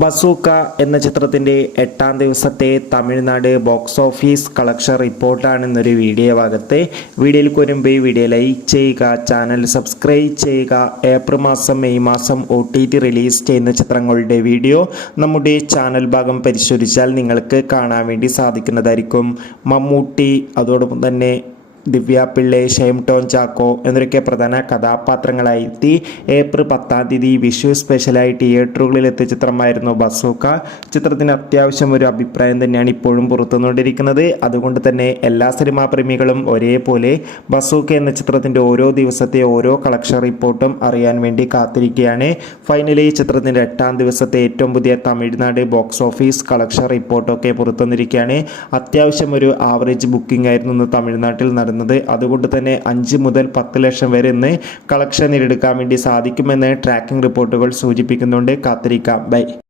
Bazooka എന്ന ചിത്രത്തിൻ്റെ 8-ാം ദിവസത്തെ തമിഴ്നാട് ബോക്സ് ഓഫീസ് കളക്ഷൻ റിപ്പോർട്ടാണ് ഇന്നൊരു വീഡിയോ ഭാഗത്ത്. വീഡിയോയിൽ വരുമ്പോൾ ഈ വീഡിയോ ലൈക്ക് ചെയ്യുക, ചാനൽ സബ്സ്ക്രൈബ് ചെയ്യുക. ഏപ്രിൽ മാസം മെയ് മാസം OTT റിലീസ് ചെയ്യുന്ന ചിത്രങ്ങളുടെ വീഡിയോ നമ്മുടെ ചാനൽ ഭാഗം പരിശോധിച്ചാൽ നിങ്ങൾക്ക് കാണാൻ വേണ്ടി സാധിക്കുന്നതായിരിക്കും. മമ്മൂട്ടി, അതോടൊപ്പം തന്നെ ദിവ്യ പിള്ളെ, ഷൈം ടോം ചാക്കോ എന്നൊക്കെ പ്രധാന കഥാപാത്രങ്ങളായി ഏപ്രിൽ 10-ാം തീയതി വിഷു സ്പെഷ്യലായി തിയേറ്ററുകളിൽ എത്തിയ ചിത്രമായിരുന്നു ബസൂക്ക. ചിത്രത്തിന് അത്യാവശ്യം ഒരു അഭിപ്രായം തന്നെയാണ് ഇപ്പോഴും പുറത്തുകൊണ്ടിരിക്കുന്നത്. അതുകൊണ്ട് തന്നെ എല്ലാ സിനിമാ പ്രേമികളും ഒരേപോലെ ബസൂക്ക എന്ന ചിത്രത്തിൻ്റെ ഓരോ ദിവസത്തെ ഓരോ കളക്ഷൻ റിപ്പോർട്ടും അറിയാൻ വേണ്ടി കാത്തിരിക്കുകയാണ്. ഫൈനലി ചിത്രത്തിൻ്റെ 8-ാം ദിവസത്തെ ഏറ്റവും പുതിയ തമിഴ്നാട് ബോക്സ് ഓഫീസ് കളക്ഷൻ റിപ്പോർട്ടൊക്കെ പുറത്തുവന്നിരിക്കുകയാണ്. അത്യാവശ്യം ഒരു ആവറേജ് ബുക്കിംഗ് ആയിരുന്നു ഇന്ന് തമിഴ്നാട്ടിൽ നടന്നത്. അതുകൊണ്ട് തന്നെ 5 മുതൽ 10 ലക്ഷം വരെ ഇന്ന് കളക്ഷൻ നേടിയെടുക്കാൻ വേണ്ടി സാധിക്കുമെന്ന് ട്രാക്കിംഗ് റിപ്പോർട്ടുകൾ സൂചിപ്പിക്കുന്നുണ്ട്. കാത്തിരിക്കാം. ബൈ.